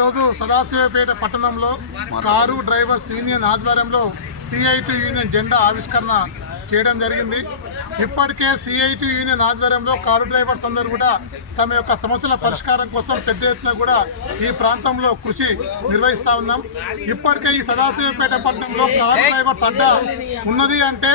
రోజు సదాశివపేట పట్టణంలో car drivers union ఆధ్వర్యంలో సిఐటి యూనియన్ జెండా ఆవిష్కరణ చేయడం జరిగింది. ఇప్పటికే సిఐటి యూనియన్ ఆధ్వర్యంలో కారు డ్రైవర్స్ అందరూ కూడా తమ యొక్క సమస్యల పరిష్కారం కోసం పెద్ద ఎత్తున కూడా ఈ ప్రాంతంలో కృషి నిర్వహిస్తూ ఉన్నాం. ఇప్పటికే ఈ సదాశివపేట పట్టణంలో కారు డ్రైవర్స్ అడ్డా ఉన్నది అంటే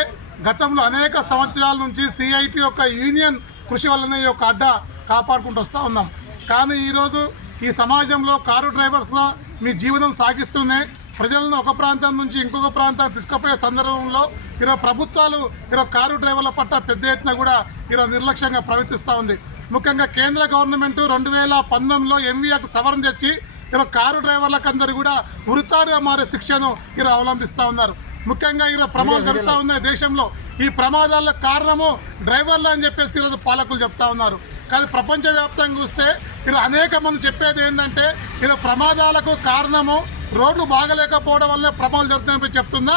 గతంలో అనేక సంవత్సరాల నుంచి సిఐటి యొక్క యూనియన్ కృషి వల్లనే ఈ యొక్క అడ్డా కాపాడుకుంటూ వస్తూ ఉన్నాం. కానీ ఈరోజు ఈ సమాజంలో కారు డ్రైవర్స్లో మీ జీవనం సాగిస్తూనే ప్రజలను ఒక ప్రాంతం నుంచి ఇంకొక ప్రాంతానికి తీసుకుపోయే సందర్భంలో ఈరోజు ప్రభుత్వాలు కారు డ్రైవర్ల పట్ల పెద్ద ఎత్తున కూడా నిర్లక్ష్యంగా ప్రవర్తిస్తూ ఉంది. ముఖ్యంగా కేంద్ర గవర్నమెంట్ 2019లో ఎంవీఆకు సవరణ తెచ్చి కారు డ్రైవర్లకు అందరూ కూడా ఉరితాడుగా మారే శిక్షను అవలంబిస్తూ ఉన్నారు. ముఖ్యంగా ప్రమాదాలు జరుగుతూ ఉన్నాయి దేశంలో. ఈ ప్రమాదాలకు కారణము డ్రైవర్లు అని చెప్పేసి ఈరోజు పాలకులు చెప్తా ఉన్నారు. కానీ ప్రపంచవ్యాప్తంగా చూస్తే అనేక మంది చెప్పేది ఏంటంటే ప్రమాదాలకు కారణము రోడ్లు బాగలేకపోవడం వల్లే ప్రమాదాలు జరుగుతున్నాయని చెప్తున్నా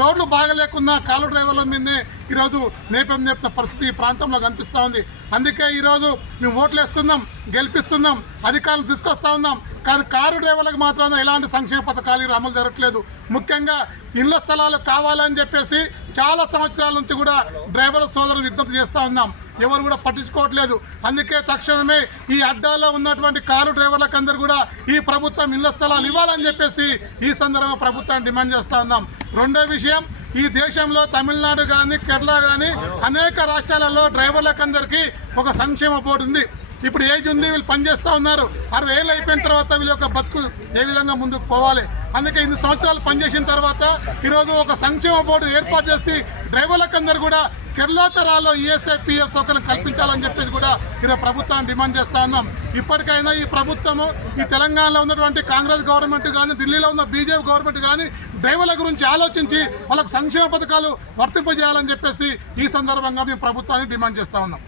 రోడ్లు బాగలేకున్నా కారు డ్రైవర్ల మీదనే ఈరోజు నేపథ్యం చెప్తున్న పరిస్థితి ఈ ప్రాంతంలో కనిపిస్తూ ఉంది. అందుకే ఈరోజు మేము ఓట్లు వేస్తున్నాం, గెలిపిస్తున్నాం, అధికారులు తీసుకొస్తా ఉన్నాం. కానీ కారు డ్రైవర్లకు మాత్రం ఎలాంటి సంక్షేమ పథకాలు అమలు జరగట్లేదు. ముఖ్యంగా ఇళ్ల స్థలాలు కావాలని చెప్పేసి చాలా సంవత్సరాల నుంచి కూడా డ్రైవర్ల సోదరులు విజ్ఞప్తి చేస్తూ ఉన్నాం. ఎవరు కూడా పట్టించుకోవట్లేదు. అందుకే తక్షణమే ఈ అడ్డాలో ఉన్నటువంటి కారు డ్రైవర్లకు అందరూ కూడా ఈ ప్రభుత్వం ఇళ్ల స్థలాలు ఇవ్వాలని చెప్పేసి ఈ సందర్భంగా ప్రభుత్వాన్ని డిమాండ్ చేస్తూ ఉన్నాం. రెండో విషయం, ఈ దేశంలో తమిళనాడు కానీ కేరళ కానీ అనేక రాష్ట్రాలలో డ్రైవర్లకు అందరికీ ఒక సంక్షేమ బోర్డు ఉంది. ఇప్పుడు ఏజ్ ఉంది, వీళ్ళు పనిచేస్తూ ఉన్నారు. 60 ఏళ్ళు అయిపోయిన తర్వాత వీళ్ళ యొక్క బతుకు ఏ విధంగా ముందుకు పోవాలి. అందుకే 8 సంవత్సరాలు పనిచేసిన తర్వాత ఈరోజు ఒక సంక్షేమ బోర్డు ఏర్పాటు చేసి డ్రైవర్లకు అందరూ కూడా కేరళతరాల్లో ఈఎస్ఐ పిఎఫ్ సౌకర్యం కల్పించాలని చెప్పేసి కూడా ఈరోజు ప్రభుత్వాన్ని డిమాండ్ చేస్తూ ఉన్నాం. ఇప్పటికైనా ఈ ప్రభుత్వము ఈ తెలంగాణలో ఉన్నటువంటి కాంగ్రెస్ గవర్నమెంట్ కానీ ఢిల్లీలో ఉన్న బీజేపీ గవర్నమెంట్ కానీ డ్రైవర్ల గురించి ఆలోచించి వాళ్ళకు సంక్షేమ పథకాలు వర్తింపజేయాలని చెప్పేసి ఈ సందర్భంగా మేము ప్రభుత్వాన్ని డిమాండ్ చేస్తూ ఉన్నాం.